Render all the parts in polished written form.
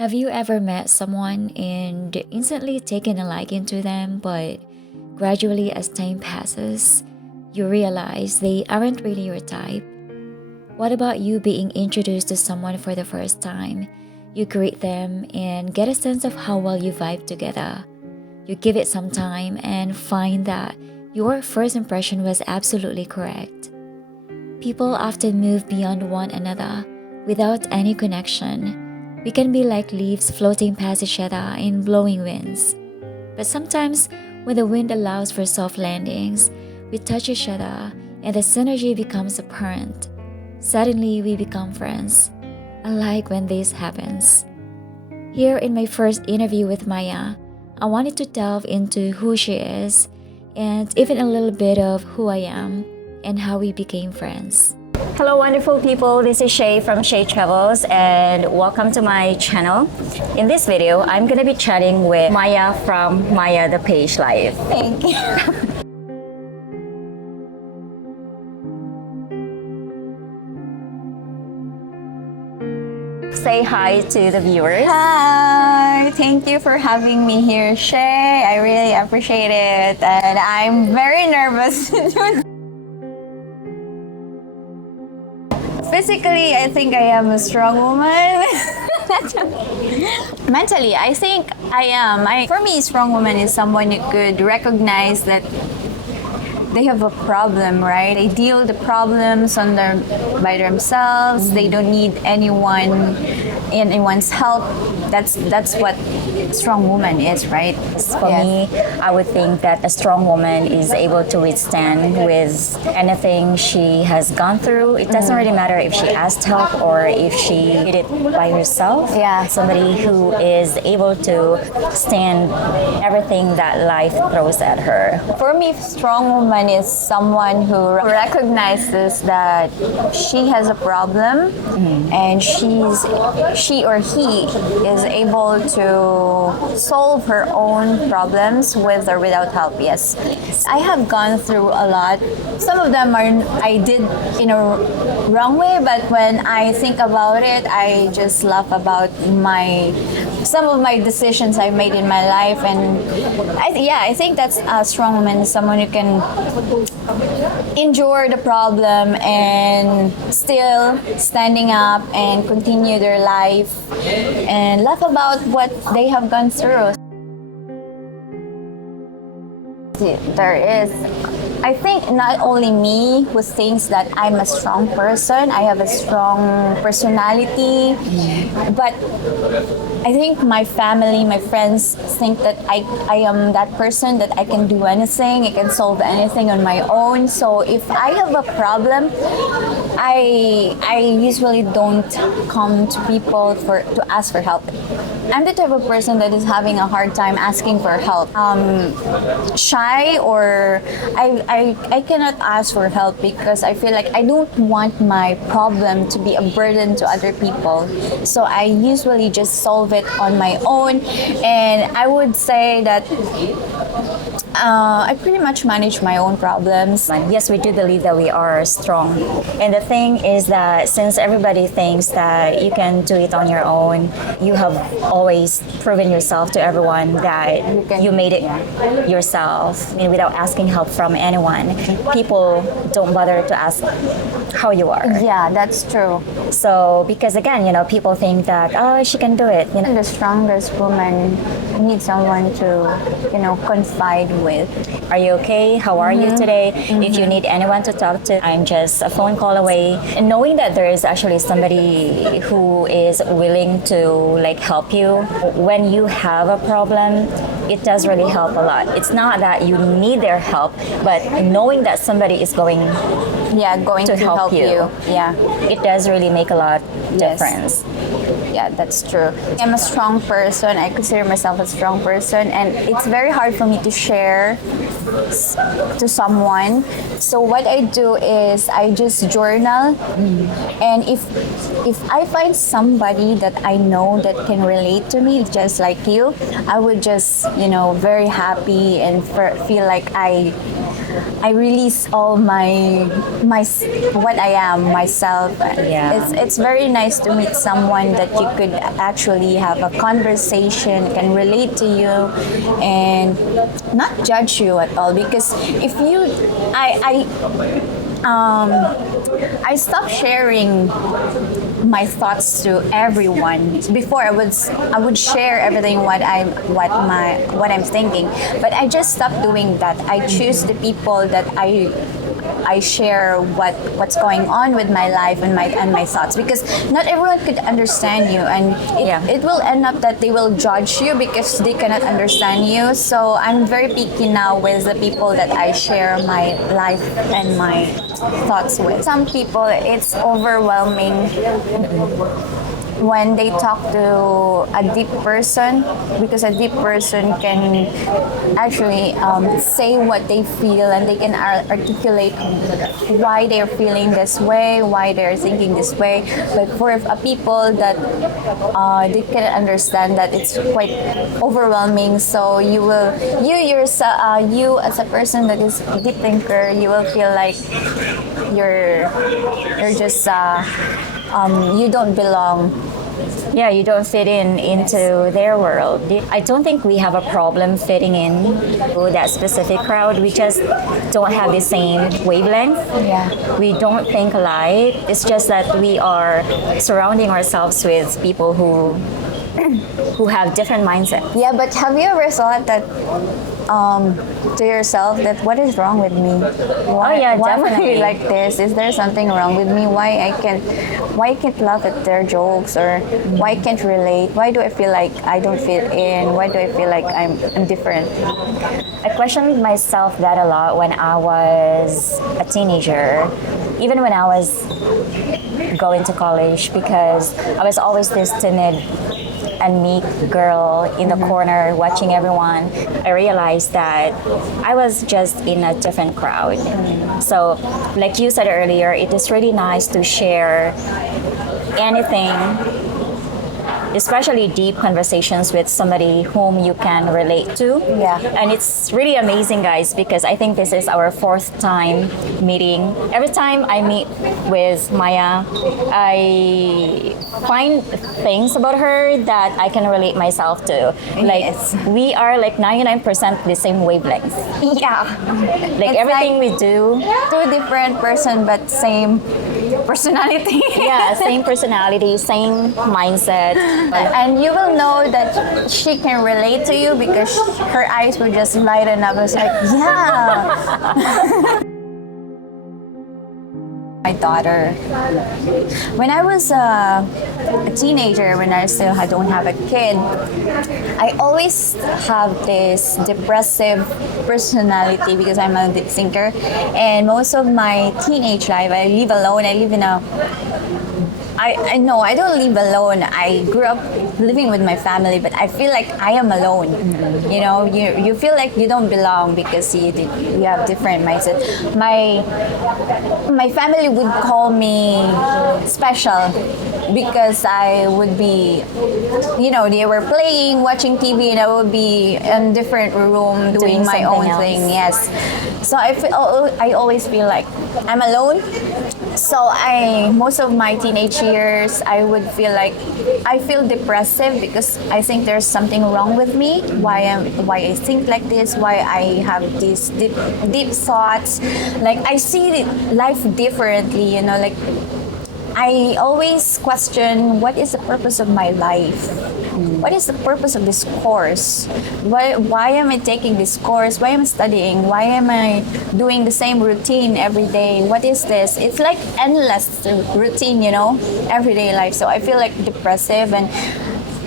Have you ever met someone and instantly taken a liking to them, but gradually as time passes, you realize they aren't really your type? What about you being introduced to someone for the first time? You greet them and get a sense of how well you vibe together. You give it some time and find that your first impression was absolutely correct. People often move beyond one another without any connection. We can be like leaves floating past each other in blowing winds. But sometimes, when the wind allows for soft landings, we touch each other and the synergy becomes apparent. Suddenly, we become friends. I like when this happens. Here in my first interview with Maya, I wanted to delve into who she is and even a little bit of who I am and how we became friends. Hello wonderful people, this is Shay from Shay Travels and welcome to my channel. In this video, I'm gonna be chatting with Maya from Maya the Page Life. Thank you. Say hi to the viewers. Hi, thank you for having me here, Shay. I really appreciate it, and I'm very nervous. Physically, I think I am a strong woman. Mentally, I think I am. For me, strong woman is someone who could recognize that they have a problem, right? They deal the problems by themselves. They don't need anyone's help. That's what strong woman is, right? For me, I would think that a strong woman is able to withstand with anything she has gone through. It doesn't really matter if she asked help or if she did it by herself. Yeah. Somebody who is able to stand everything that life throws at her. For me, strong woman is someone who recognizes that she has a problem and she or he is able to solve her own problems with or without help. Yes, I have gone through a lot. Some of them I did in a wrong way, but when I think about it, I just laugh about some of my decisions I made in my life, and I think that's a strong woman, someone who can endure the problem and still standing up and continue their life and laugh about what they have gone through. There is, I think, not only me who thinks that I'm a strong person, I have a strong personality, but I think my family, my friends think that I am that person that I can do anything, I can solve anything on my own. So if I have a problem, I usually don't come to people to ask for help. I'm the type of person that is having a hard time asking for help. Shy, or I cannot ask for help because I feel like I don't want my problem to be a burden to other people. So I usually just solve it on my own, and I would say that I pretty much manage my own problems. Yes, we do believe that we are strong. And the thing is that since everybody thinks that you can do it on your own, you have always proven yourself to everyone that you made it yourself, without asking help from anyone. People don't bother to ask how you are. Yeah, that's true. So, because again, people think that, oh, she can do it. The strongest woman needs someone to, confide with. Are you okay? How are you today? If you need anyone to talk to, I'm just a phone call away. And knowing that there is actually somebody who is willing to help you when you have a problem, it does really help a lot. It's not that you need their help, but knowing that somebody is going to help you. Yeah, it does really make a lot difference. Yeah, that's true. I'm a strong person. I consider myself a strong person, and it's very hard for me to share to someone. So what I do is I just journal, and if I find somebody that I know that can relate to me, just like you, I would just very happy and feel like I I release all my what I am myself. Yeah. It's very nice to meet someone that you could actually have a conversation, can relate to you, and not judge you at all. Because if you, I stopped sharing my thoughts to everyone. Before I would share everything what I'm thinking, but I just stopped doing that. I choose the people that I share what's going on with my life and my thoughts, because not everyone could understand you, and it will end up that they will judge you because they cannot understand you. So I'm very picky now with the people that I share my life and my thoughts with. Some people, it's overwhelming when they talk to a deep person, because a deep person can actually say what they feel, and they can articulate why they're feeling this way, why they're thinking this way. But for people that they can understand that, it's quite overwhelming. So you yourself, you as a person that is a deep thinker, you will feel like you're just you don't belong. Yeah, you don't fit into their world. I don't think we have a problem fitting in to that specific crowd. We just don't have the same wavelength. Yeah. We don't think alike. It's just that we are surrounding ourselves with people who have different mindsets. Yeah, but have you ever thought that to yourself that what is wrong with me? Why am I definitely. like this? Is there something wrong with me? Why I can't laugh at their jokes, or why I can't relate? Why do I feel like I don't fit in? Why do I feel like I'm different? I questioned myself that a lot when I was a teenager, even when I was going to college, because I was always this timid and meek girl in the corner watching everyone. I realized that I was just in a different crowd. So, like you said earlier, it is really nice to share anything, especially deep conversations with somebody whom you can relate to. Yeah. And it's really amazing, guys, because I think this is our 4th time meeting. Every time I meet with Maya, I find things about her that I can relate myself to. Like, Yes. we are like 99% the same wavelength. Yeah. Like, It's everything like we do, two different person but same personality. yeah, same personality, same mindset. And you will know that she can relate to you because her eyes will just lighten up. It's like, yeah. My daughter. When I was a teenager, when I still don't have a kid, I always have this depressive personality because I'm a deep thinker. And most of my teenage life, I live alone. I live in a I know I don't live alone. I grew up living with my family, but I feel like I am alone. Mm-hmm. You know, you feel like you don't belong because you have different mindset. My family would call me special because I would be, they were playing, watching TV, and I would be in different room doing my own thing. Yes. So I always feel like I'm alone. So most of my teenage years, I would feel like I feel depressive because I think there's something wrong with me. Why I think like this? Why I have these deep thoughts? Like I see life differently. Like I always question what is the purpose of my life. What is the purpose of this course? Why am I taking this course? Why am I studying? Why am I doing the same routine every day? What is this? It's like endless routine, everyday life. So I feel like depressive, and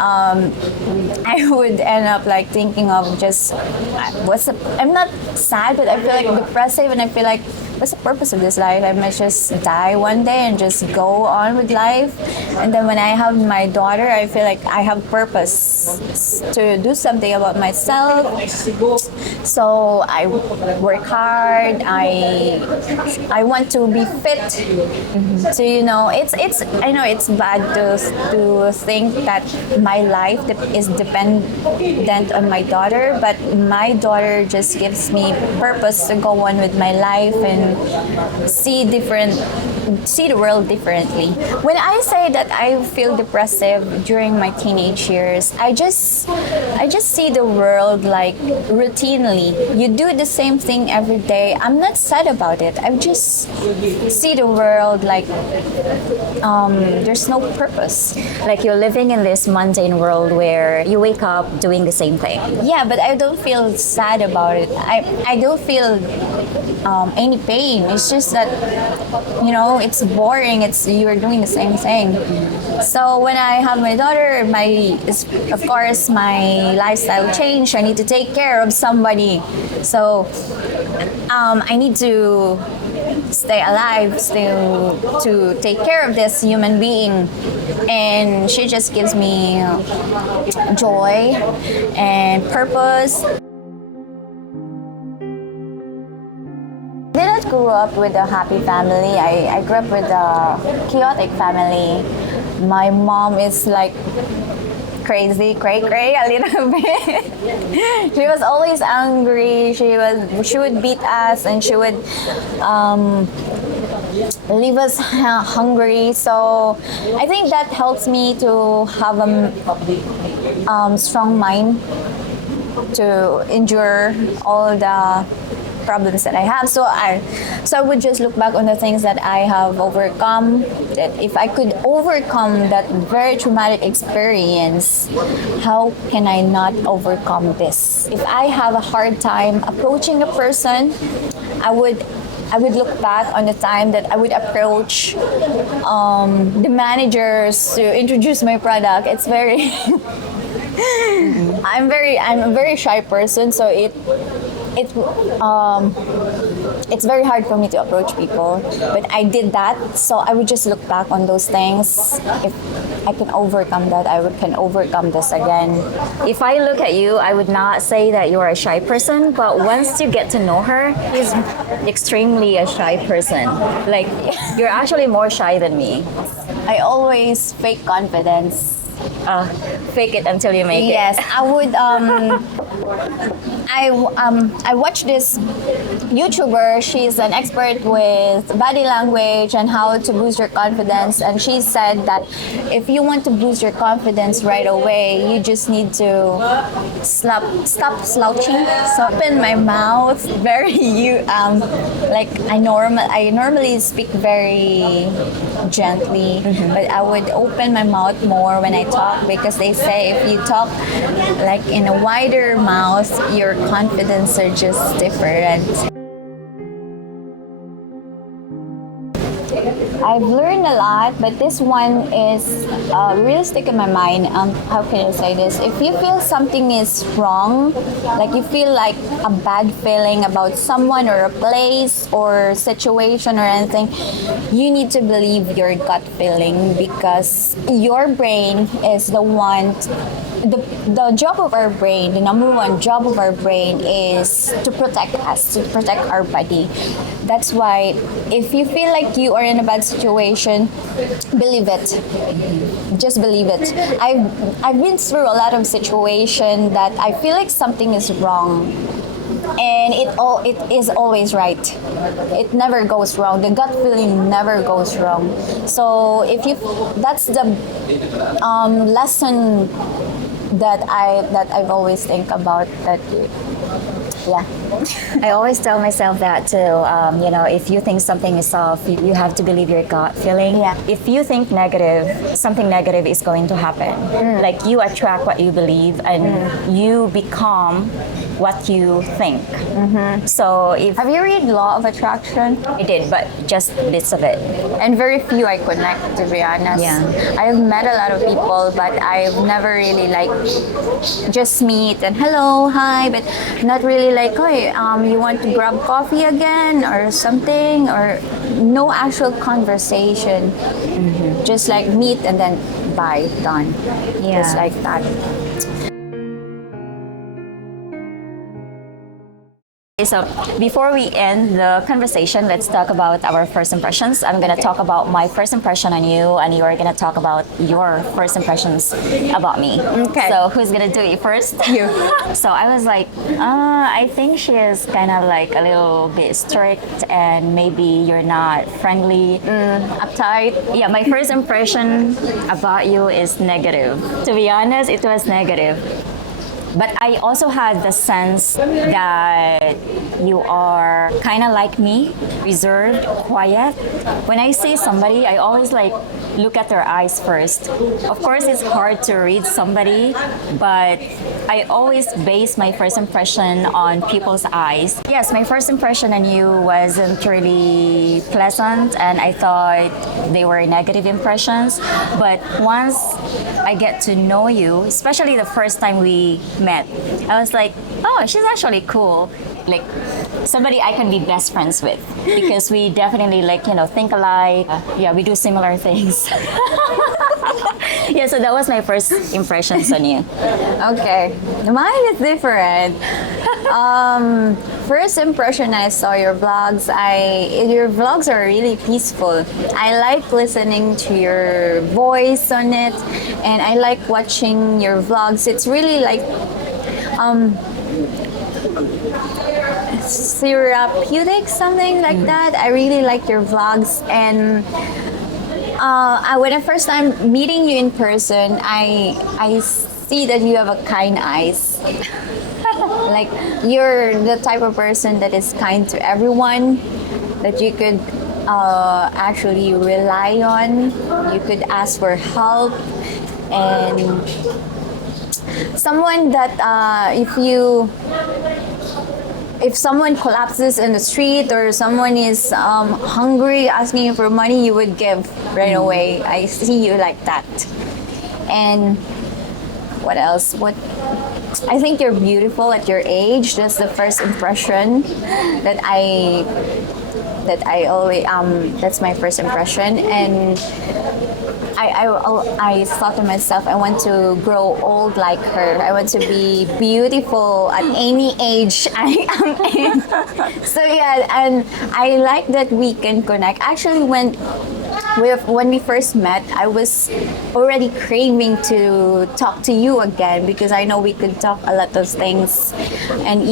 I would end up like thinking of just I'm not sad, but I feel like depressive, and I feel like what's the purpose of this life? I must just die one day and just go on with life. And then when I have my daughter, I feel like I have purpose to do something about myself. So I work hard. I want to be fit. So it's I know it's bad to think that my life is dependent on my daughter, but my daughter just gives me purpose to go on with my life and see the world differently. When I say that I feel depressive during my teenage years, I just see the world like routinely. You do the same thing every day. I'm not sad about it. I just see the world like there's no purpose. Like you're living in this mundane world where you wake up doing the same thing. Yeah, but I don't feel sad about it. I don't feel any pain. It's just that it's boring. You're doing the same thing. So when I have my daughter, of course my lifestyle changed. I need to take care of somebody. So I need to stay alive, still to take care of this human being, and she just gives me joy and purpose. I didn't grow up with a happy family. I grew up with a chaotic family. My mom is like crazy, cray a little bit. She was always angry. She would beat us, and she would leave us hungry. So I think that helps me to have a strong mind to endure all the problems that I have. So I would just look back on the things that I have overcome. That if I could overcome that very traumatic experience, how can I not overcome this? If I have a hard time approaching a person, I would look back on the time that I would approach the managers to introduce my product. It's very I'm a very shy person, so it's very hard for me to approach people, but I did that. So I would just look back on those things. If I can overcome that, can overcome this again. If I look at you, I would not say that you're a shy person, but once you get to know her, she's extremely a shy person. Like, you're actually more shy than me. I always fake confidence. Fake it until you make it. Yes, I would. I watched this YouTuber. She's an expert with body language and how to boost your confidence. And she said that if you want to boost your confidence right away, you just need to stop slouching. So open my mouth very like I normally speak very gently, but I would open my mouth more when I talk, because they say if you talk like in a wider mouth, your confidence are just different. I've learned a lot, but this one is really stick in my mind. How can I say this? If you feel something is wrong, like you feel like a bad feeling about someone or a place or situation or anything, you need to believe your gut feeling, because your brain is the one. The job of our brain, the number one job of our brain is to protect us, to protect our body. That's why if you feel like you are in a bad situation, believe it. Just believe it. I've been through a lot of situations that I feel like something is wrong, and it is always right. It never goes wrong. The gut feeling never goes wrong. So that's the lesson that I've always think about that. Yeah. I always tell myself that too. If you think something is off, you have to believe your gut feeling. Yeah. If you think negative, something negative is going to happen. Like you attract what you believe, and you become what you think. So Have you read Law of Attraction? I did, but just bits of it. And very few I connect, to be honest. Yeah. I've met a lot of people, but I've never really just meet and hello, hi, but not really say like, hey, you want to grab coffee again or something, or no actual conversation. Just like meet and then bye, done. Yeah. Just like that. So before we end the conversation, let's talk about our first impressions. I'm gonna talk about my first impression on you, and you are gonna talk about your first impressions about me. Okay. So who's gonna do it first? You. So I was like, I think she is kind of like a little bit strict, and maybe you're not friendly. Uptight. Yeah, my first impression about you is negative. To be honest, it was negative. But I also had the sense that you are kind of like me, reserved, quiet. When I see somebody, I always like look at their eyes first. Of course, it's hard to read somebody, but I always base my first impression on people's eyes. Yes, my first impression on you wasn't really pleasant, and I thought they were negative impressions. But once I get to know you, especially the first time we met, I was like, oh, she's actually cool. Like somebody I can be best friends with, because we definitely like, think alike. Yeah, we do similar things. Yeah, so that was my first impressions on you. Okay, mine is different. First impression I saw your vlogs, your vlogs are really peaceful. I like listening to your voice on it, and I like watching your vlogs. It's really like therapeutic, something like that. I really like your vlogs, and when I first time meeting you in person, I see that you have a kind eyes. Like you're the type of person that is kind to everyone, that you could actually rely on. You could ask for help, and someone that if someone collapses in the street, or someone is hungry asking you for money, you would give right away. I see you like that. And what else? I think you're beautiful at your age. That's the first impression that I always that's my first impression. And I thought to myself, I want to grow old like her. I want to be beautiful at any age I am in. So yeah, and I like that we can connect. Actually, when we first met, I was already craving to talk to you again, because I know we could talk a lot of things. And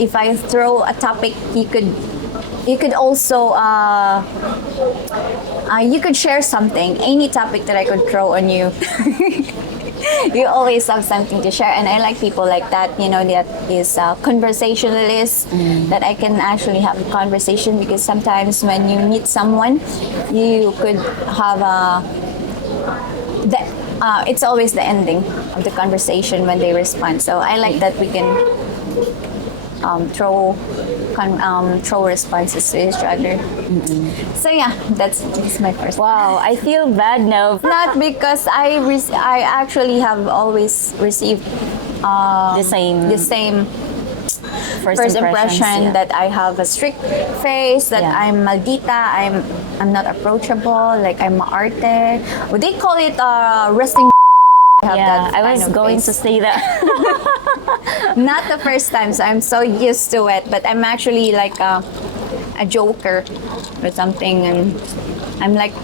if I throw a topic, you could also you could share something, any topic that I could throw on you. You always have something to share, and I like people like that, that is conversationalist, that I can actually have a conversation, because sometimes when you meet someone, you could have it's always the ending of the conversation when they respond. So I like that we can throw responses to each other. So yeah, that's my first. Wow, I feel bad now. Not because I actually have always received The same first impression, yeah. that I have a strict face, that Yeah. I'm maldita, I'm not approachable, like I'm arte. Would they call it resting? Have Yeah, that I kind was of going face. to say that. Not the first time, so I'm so used to it. But I'm actually like a joker or something, and I'm like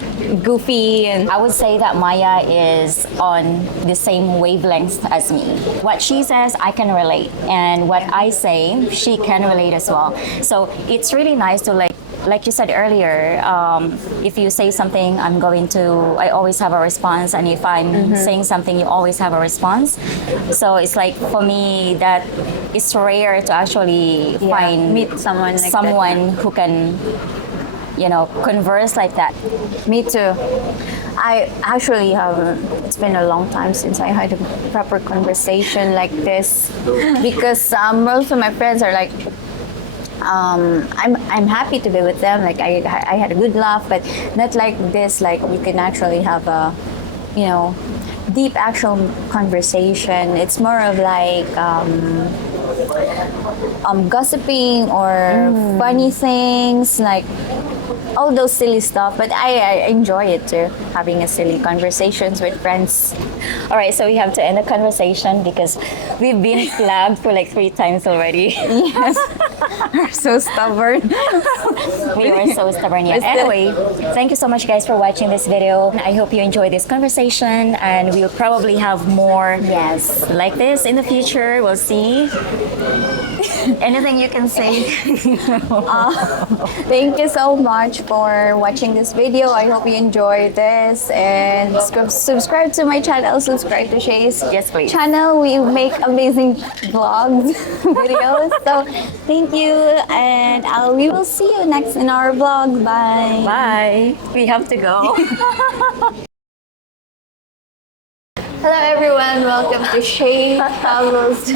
goofy. And I would say that Maya is on the same wavelength as me. What she says, I can relate, and what I say, she can relate as well. So it's really nice to like you said earlier, if you say something, I always have a response, and if I'm saying something, you always have a response. So it's like, for me, that it's rare to actually find meet someone like someone who can, converse like that. Me too. I actually have. It's been a long time since I had a proper conversation like this, because most of my friends are like, I'm happy to be with them. Like I had a good laugh, but not like this. Like we can actually have a, deep actual conversation. It's more of like gossiping or funny things, like all those silly stuff. But I enjoy it too, having a silly conversations with friends. All right, so we have to end the conversation because we've been flagged for like 3 times already. Yes, we're so stubborn. We are so stubborn. Yeah. Anyway, thank you so much, guys, for watching this video. I hope you enjoyed this conversation, and we'll probably have more Yes. like this in the future. We'll see. Anything you can say? Thank you so much for watching this video. I hope you enjoyed this, and subscribe to my channel. Subscribe to Shay's Yes, please. channel. We make amazing vlogs, videos. So thank you, and we will see you next in our vlog. Bye. Bye. We have to go. Hello everyone, welcome to Shay Travels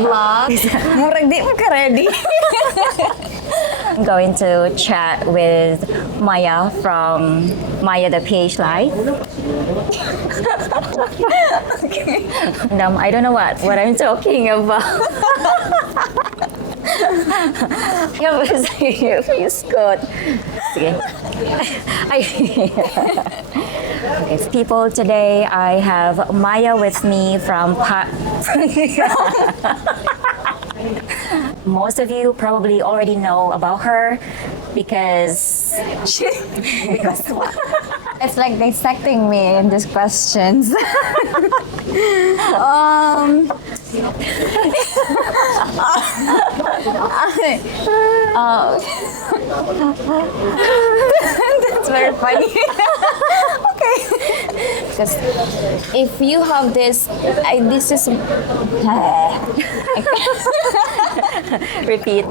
vlog. Murag di mo ka ready. I'm going to chat with Maya from Maya the PH Life. Okay. I don't know what I'm talking about. Yeah, but sige, Scott. Sige. Okay, people, today I have Maya with me from Most of you probably already know about her because It's like dissecting me in these questions. That's very funny. Okay. Because if you have this, this is. repeat.